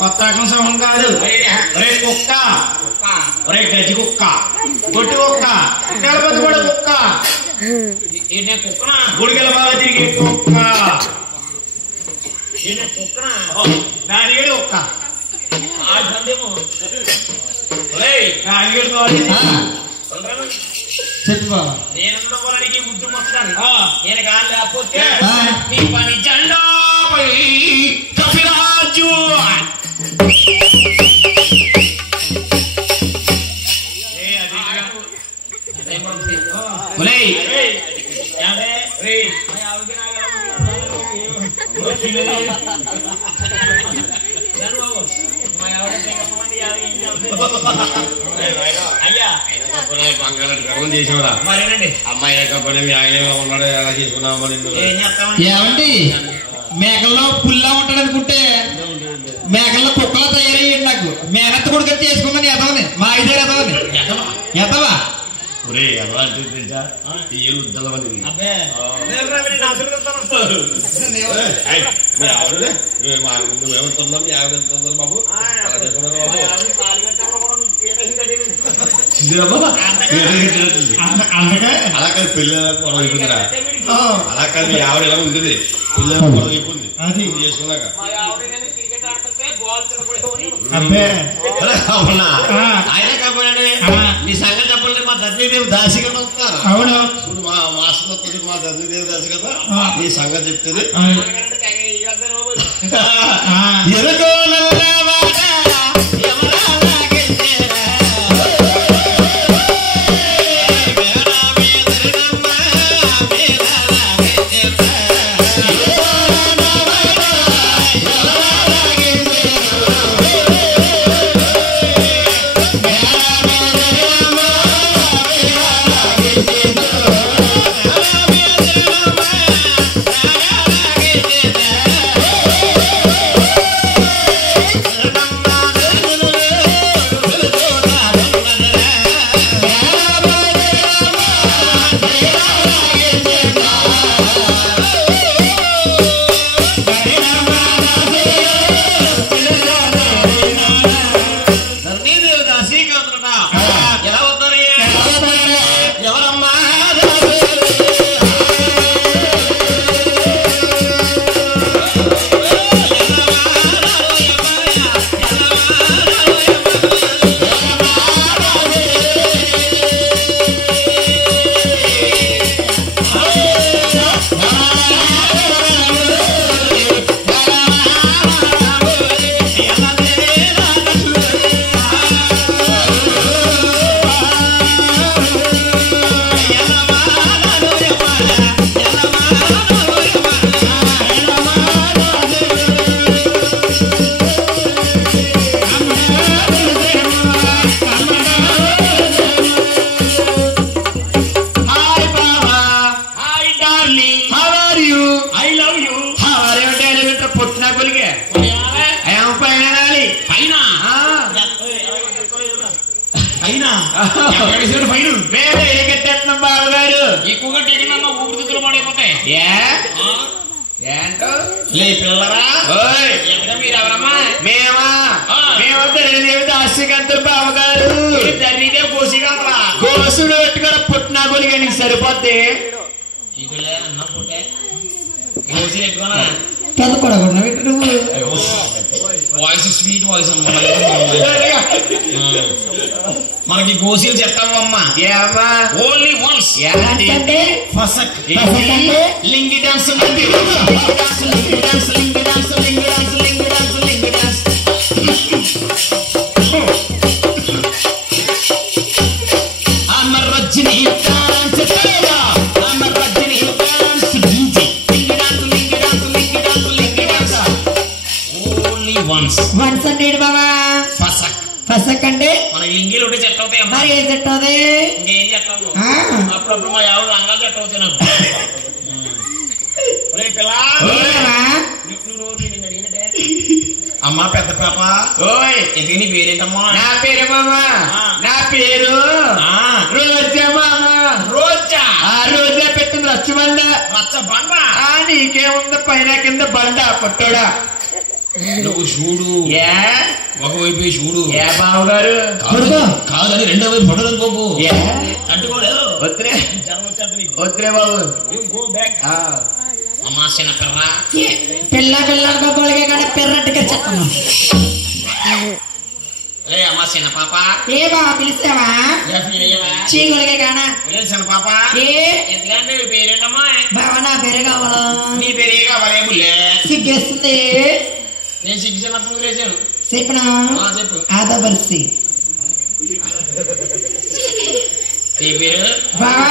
కొత్త రకం సమం కాదు. రే కుక్క, రే గజ్జి కుక్క, గొట్టి కుక్క, గణపతి కూడా కుక్క, గుడిగల బాగా తిరిగి కుక్క, నాలుగేడు కుక్క, నాలుగేడు చెప్పు నేను ముద్దు మొత్తాను నేను కాదు లేకపోతే నీ పని జెండాపై కపిరాజు చేసేవరా అమ్మాయి ఉన్నాడు ఎలా చేసుకున్నావు ఏమండి మేకల్లో పుల్లా ఉంటాడు అనుకుంటే మేకల్లో కుక్కలా తయారయ్యాడు. నాకు మేనత్త కొడుకు చేసుకోమని ఎదవని మా ఐదే ఎదవని ఎదవా అలా కాదు పెళ్ళి గొడవ అయిపోతుందిరా. అలా కాదు మీ ఆవిడ ఎలా ఉంటుంది పిల్లల గొడవ అయిపోయింది అది చేసుకున్నాక. అవునా ఆయన కాకపోతే నీ సంగతి చెప్పండి. మా ధన్యదేవి దాసి కదా వస్తారు. అవును ఇప్పుడు మా మాస్టర్ మా ధన్యదేవి దాసి కదా నీ సంగతి చెప్తుంది. గోసుడు పెట్టుకున్న పుట్టినా కొలిగా నీకు సరిపోతే వాయిస్ స్వీట్ వాయిస్ మనకి గోసీలు చెప్తావమ్మా ఓన్లీ వన్స్ లింగి డాన్స్ వన్స్ అంటే బాబా ఫసక్ అంటే మన లింగిలు ఉంటే చెట్టు అవుతాయి. మరి ఏం చెట్టు అవుతాయి ఇంకేం చెట్టు అప్పుడప్పుడు మా ఆవిడ రంగాలు చెట్టు అవుతాయి. నాకు అమ్మా పెద్ద పాప ఇంటికి నీ పేరేంటమ్మా? నా పేరు మామా నా పేరు రోజా మామా. రోజా రోజా పెట్టింది రచ్చబండ. రచ్చబండ నీకేముంది పైన కింద బండ పొట్టోడా. నువ్వు చూడు ఒకవైపు చూడు బాబు గారు కాదని రెండో వైపు పడదు పోకు అంటుకోలేదు వద్దురే వద్దురే బాబు అమ్మా చిన్న పిర్ర పిల్లకి కూడా పిర్రట్టుగా చెప్పను. అమ్మా చిన్న పాప ఏ బాబా పిలిచావా చీగులకే కానా చిన్న పాప ఎందుకంటే పేరేంటమ్మా బాబా నా పేరు కావాలా నీ పేరే కావాలే బుల్లే సిగ్గేస్తుంది నేను సిగ్గుచిన్నప్పుడు వదిలేసాను చెప్పనా చెప్పు ఆదబర్సి ఏ పేరు బావా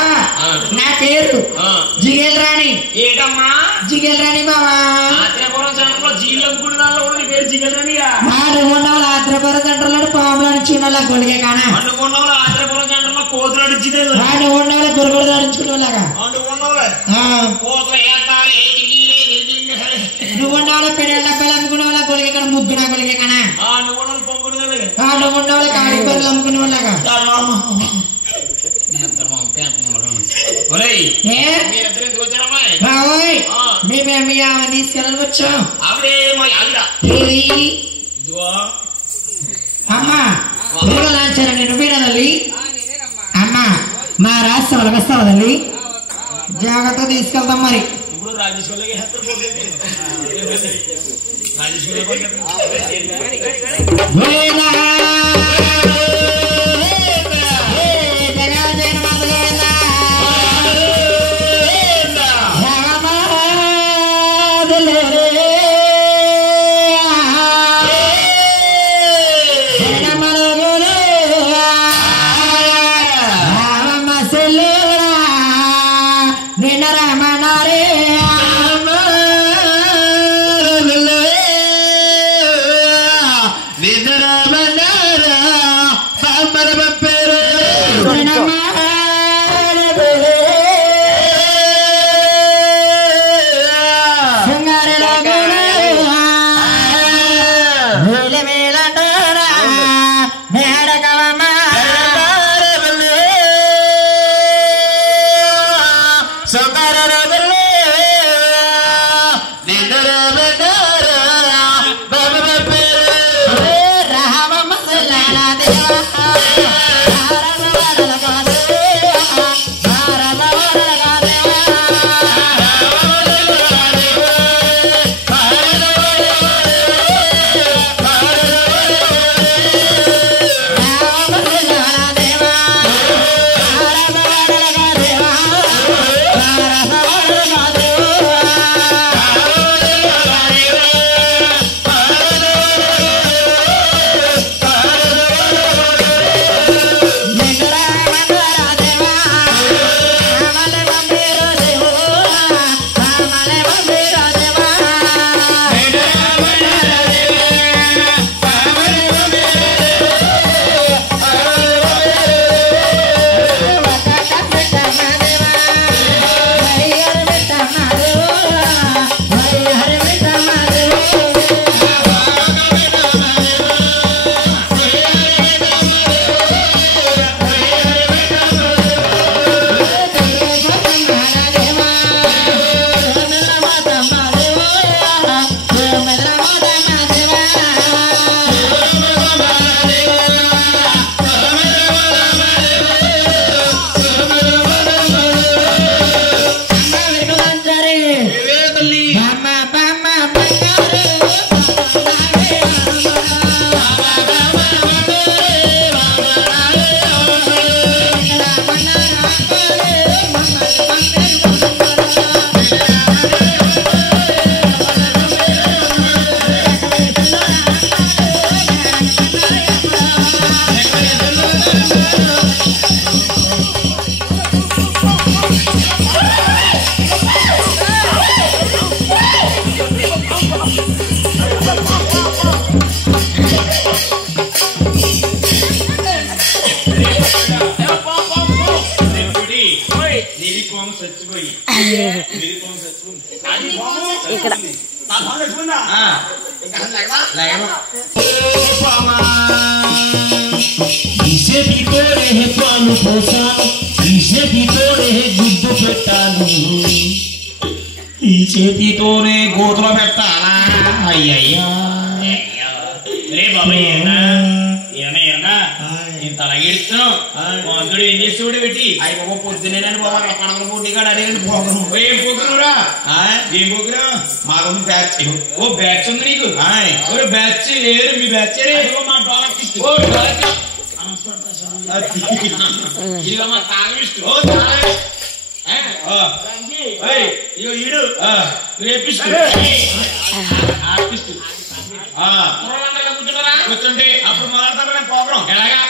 నా పేరు జిగేల్ రాణి ఏటమ్మా జిగేల్ రాణి బావా ఆత్రేపురం సెంటర్లో జీలు అనుకునే దానిలో కూడా నీ పేరు జిగేల్ రాణియా అనుకున్నవాళ్ళు ఆత్రేపురం సెంటర్లో పాములు అడుచుకున్న గొలిగే కానా అనుకున్నవాళ్ళు ఆత్రేపురం సెంటర్లో కోతులు అడిచిందే అనుకున్నవాళ్ళు గురుగుడు అడుచుకునేలాగా కోతులు ఏతాలి నువ్వు ఉన్నవాళ్ళు పెళ్ళ డబ్బాలు అమ్ముకునే వాళ్ళ గొలిగే కాడ ముగ్గున గొలిగే కానా నువ్వు పంపుకునే నువ్వు ఉన్నవాళ్ళు కాడి బర్రెలు అమ్ముకునే వాళ్ళగా మేము తీసుకెళ్ళవచ్చు అమ్మా లాంచారండి నువ్వేనల్లి అమ్మా మా రాష్ట్రాలకు వస్తావా తల్లి జాగ్రత్త తీసుకెళ్తాం మరి ఇప్పుడు రాజేశ్వరి ఇక్కడ ఇసే తీతోడే హే పాలు పోసాను ఇసే తీతోడే హే గుడ్డు పెట్టాను ఈ చేతితోనే గోతులో పెట్టాలా అయ్యయ్యా రే బాబాయ్ ఏనా ఇంత అలాగే ఇస్తున్నావు అందుడు ఏం చేసేవాడు పెట్టి అయ్యి బాబు పొద్దునే బాబు అక్కడ కనకల పోటీ కాడ అడిగాను పోగను ఏం పోకురా ఏం పోకురా మాకు బ్యాచ్ ఓ బ్యాచ్ ఉంది నీకు బ్యాచ్ లేదు మీ బ్యాచ్ మా డోలకి ఇదిగో మా తాగిస్తూ ఈడు రేపిస్తూ ఆర్టిస్ట్ కూర్చుంటే అప్పుడు మొదలెడతాను నేను ప్రోగ్రాం ఎలాగా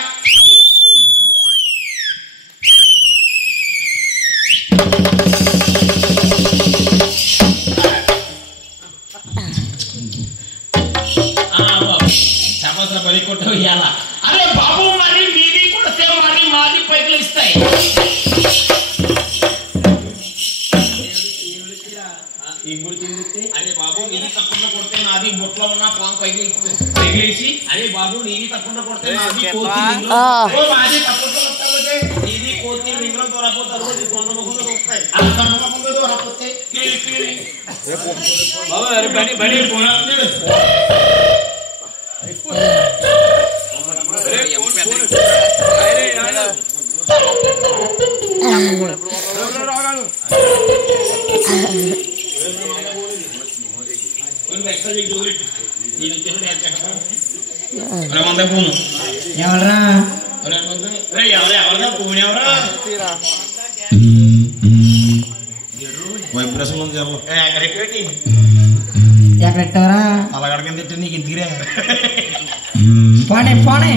చపసల బలి కొట్టవు ఇయ్యాల అరే బాబు మరి మీది కొడితే మరి మాది పైకులు ఇస్తాయి అరే బాబు నీది తప్పకుండా కొడితే నాది బొట్లో ఉన్న పాము పైకి పైకిలేసి అరే బాబు నీది తప్పకుండా కొడితే నాది కోతి మాది తప్పకుండా కొట్టాలంటే నీది కోతి రింగ్లో దూరపోతారు కొండ ముఖంలో వస్తాయి ఆ కొండ ముఖంలో దూరపోతే బాబు అరే బడి బడి ఎవరా వైబ్రేషన్ ఉంది ఎక్కడెట్టారా అలాగడ కింద తిట్టి నీకు ఇంటికిరే పోనీ పోనీ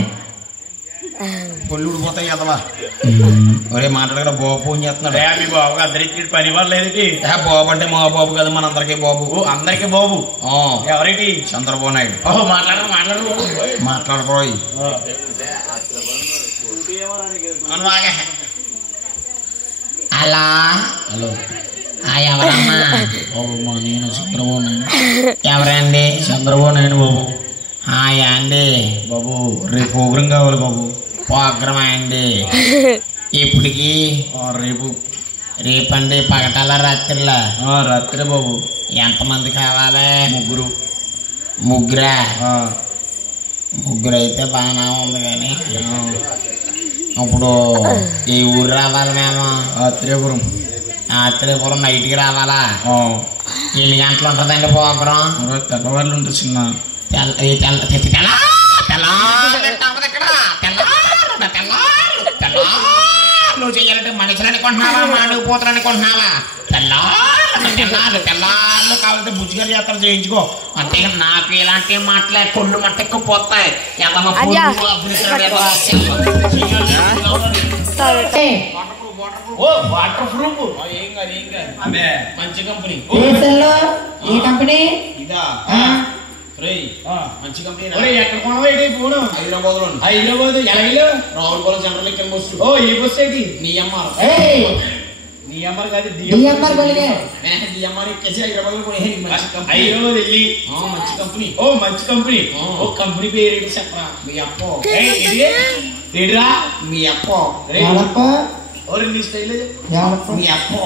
పొల్లు ఊడిపోతాయి కదవా ఒరే మాట్లాడగా బాబు ఫోన్ చేస్తున్నాడు మీ బాబు అందరికి పని వాళ్ళేది బాబు అంటే మా బాబు కదా మన అందరికీ బాబు అందరికి బాబు ఎవరికి చంద్రబాబు నాయుడు మాట్లాడబోయ్ అలా హలో ఎవరమ్మా బాబు మా నేను చంద్రబాబు నాయుడు ఎవరండి చంద్రబాబు నాయుడు బాబు హాయ్ అండి బాబు రేపు ప్రోగ్రాం కావాలి బాబు ప్రోగ్రాం అండి ఇప్పటికి రేపు రేపండి పగటల రాత్రిలా రాత్రి బాబు ఎంతమంది కావాలి ముగ్గురా ముగ్గురు అయితే బాగానే ఉంది కానీ ఇప్పుడు ఈ ఊరు రావాలి మేము ఆత్రేయపురం నైట్కి రావాలా ఎన్ని గంటలు ఉంటుందండి ప్రోగ్రాం తెల్లవాళ్ళు ఉంటుంది చిన్న నువ్వు చెయ్యాలంటే మనుషులు అనుకుంటున్నావా మానవుపోతులు అనుకుంటున్నావా తెల్లార్లు కావాలంటే బుజ్జిగారు జాతర చేయించుకో అంతేగాని నాకు ఇలాంటి మాటలే కొళ్ళు మట్టెక్కుపోతాయి వాటర్ ప్రూఫ్ ఏం కాదు మంచి కంపెనీ ఏ కంపెనీ ఇదా మంచి కంపెనీ ఎక్కడ కొనవేటి ఫోన్ హైదరాబాద్ ఎలాగో రావులపాలెం సెంట్రల్ ఎక్కిన బస్సు ఏ బస్సు ఏంటి నీఎంఆర్ కాదు డిఎంఆర్ ఎక్కేసి హైదరాబాద్ లో హైదరాబాద్ వెళ్ళి మంచి కంపెనీ మంచి కంపెనీ కంపెనీ పేరు ఏంటి చెప్పరా మీ అప్పో ఏంటిరా మీ అప్పో నీ స్టైల్ మీ అప్పో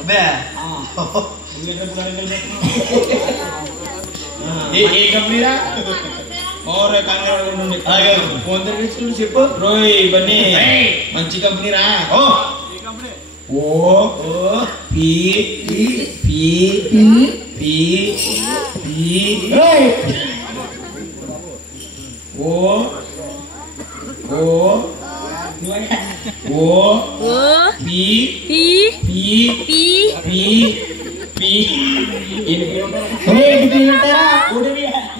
అబ్బే ఏ కంపెనీరా ఫోన్ తెరిచి చెప్పు రోయ్ ఇవన్నీ మంచి కంపెనీ రా ఓ పి పి పి పి పి ఓ ఓ ఓ పి పి పి పి పి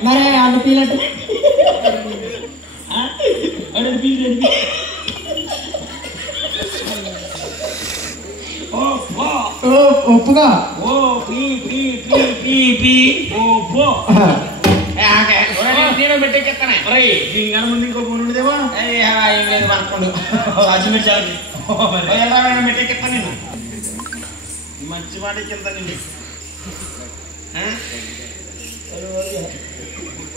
మరి అన్ని పీలంటే ఒప్పుగా ఓ పి పి పి పి పి ఓ పో నేను పెట్టేస్తానే మరి దీనికన్నా ముందు ఇంకో ఫోన్ ఉండదేవా ఏం లేదు అనుకోండి రాజమిర్చాలకి పెట్టేస్తాను నేను మంచి మాటకి వెళ్తానండి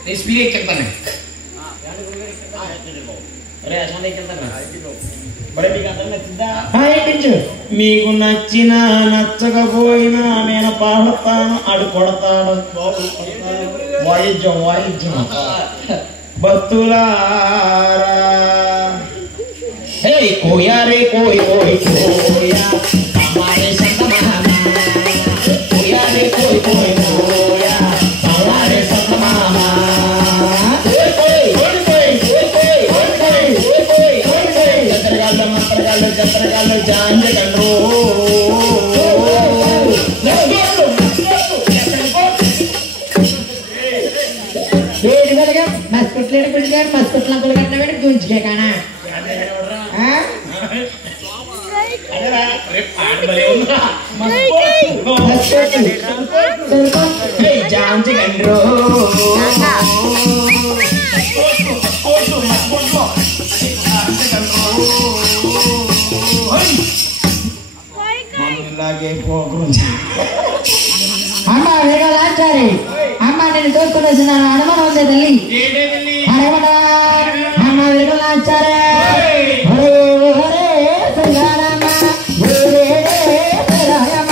నేను స్పీడ్ ఎక్కెళ్తాను రే అసలు ఎక్కెళ్తాను మీకు నచ్చినా నచ్చకపోయినా నేను పాడతాను అడు కొడతాను వాయిద్యం వాయిద్యం భక్తులారా హే కోయా రే కోయ్ కోయ్ కోయా हमारे संत महाना कोया रे कोई कोई कोया हमारे संत महाना जत्रगालो जांजे कंड्रो ये इधर क्या मस्कुटलेर कुलकर मस्कुटला कुलकर ना बेटे गुंज के गाना हाँ अरे पार बले उन्ना मस्कुट हे जांजे कंड्रो అమ్మ వేగలాచారి అమ్మ నేను తోడుకునేసినాను అనుమానం ఉంది తల్లి అడగమట అమ్మ వేగలాచారే హరే హరే సయ్యారమ్మ హరే హరే సయ్యారమ్మ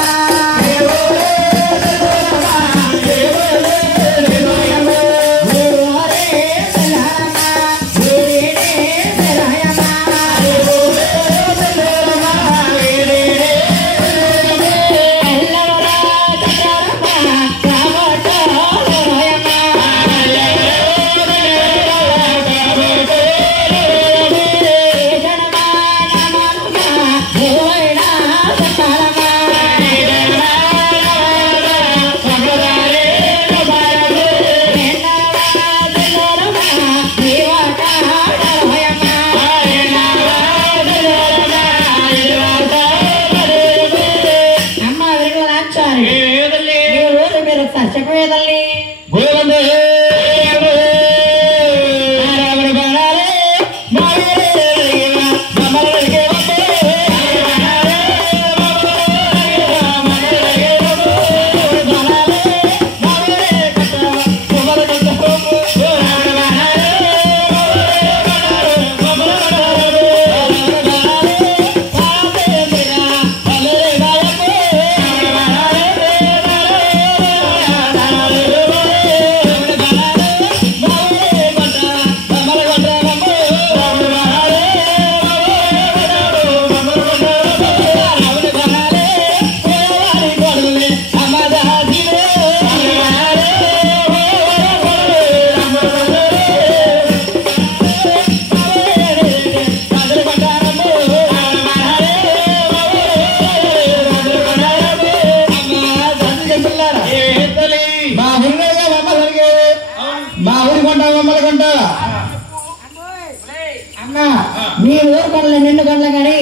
నీ ఊరు కొండలే నిన్ను కొండలే కానీ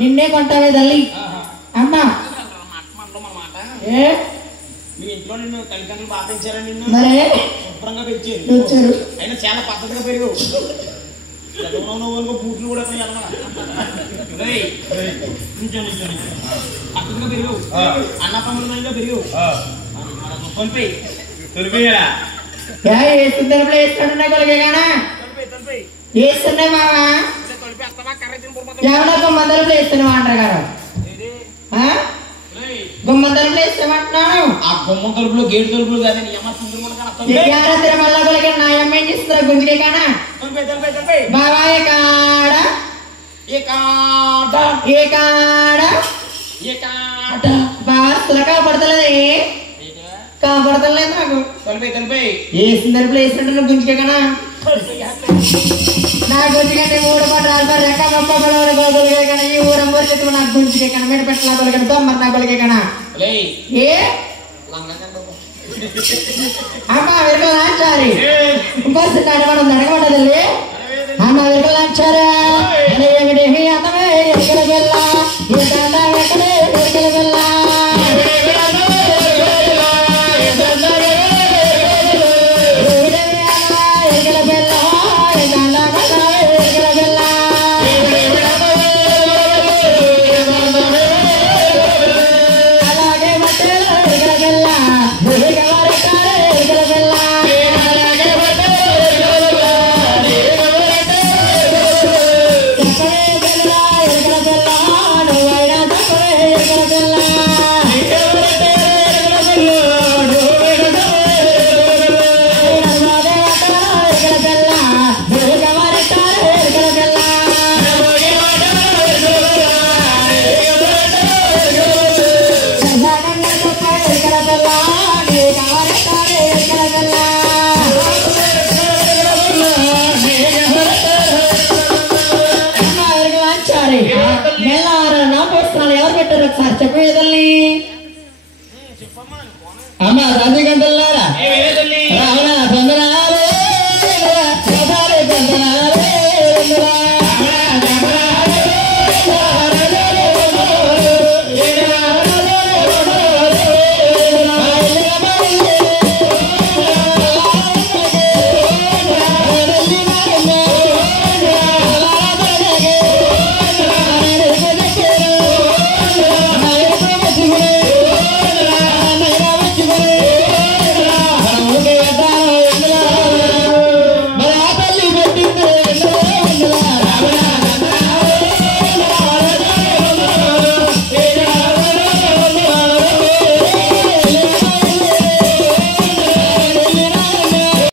నిన్నే కొంటావే తల్లి అమ్మ ఏ మీ ఇంట్లో నిన్ను తల్లిదండ్రులు బాగా పెంచారా నిన్ను మరే శుభ్రంగా పెంచారు వచ్చారు అయినా చాలా పద్ధతిగా పెరిగావు బూట్లు కూడా పద్ధతిగా పెరిగావు అన్న తమ్ముడుగా పెరిగావు తొలిపోయి తొలిపోయారా వేసుకున్నప్పుడు వేసుకుంటున్నా కొలిగానా వేస్తున్నాయి మావా ఎవరో గుమ్మందరపు వేస్తున్నావు అంటారు గారు గుమ్మందరపు వేస్తామంటున్నాను ఆ గుమ్మం తలుపులు గేటు తలుపులు కాదు మళ్ళా కొలిగా నా అమ్మ ఏం చేస్తున్నారు గుంజుకే కానా బాబా ఏ కాడ ఏ కాడ ఏ కాడ ఏ కాడ బాగా అసలు కాపాడతలేదే కాపాడతలేదు నాకు తొలిపోయి తొలిపోయి వేసిన వేసినట్టు గుంజుకే కానా నా గుంజుకంటే 3 పట్టాలు రెక్క గొప్ప గొలిగే కన్నా ఈ ఊరంబూరు చెట్టు నాకు గుంజుకే కన్నా మీరు పెట్టలా కొలిగా తొమ్మరు నా కొలిగే కన్నా ఏ అమ్మ విరకలాంచారి ఇంకోసి అడగడం అడగబడదండి అమ్మ విరకలాంచారా అందమే ఎక్కడ వెళ్ళా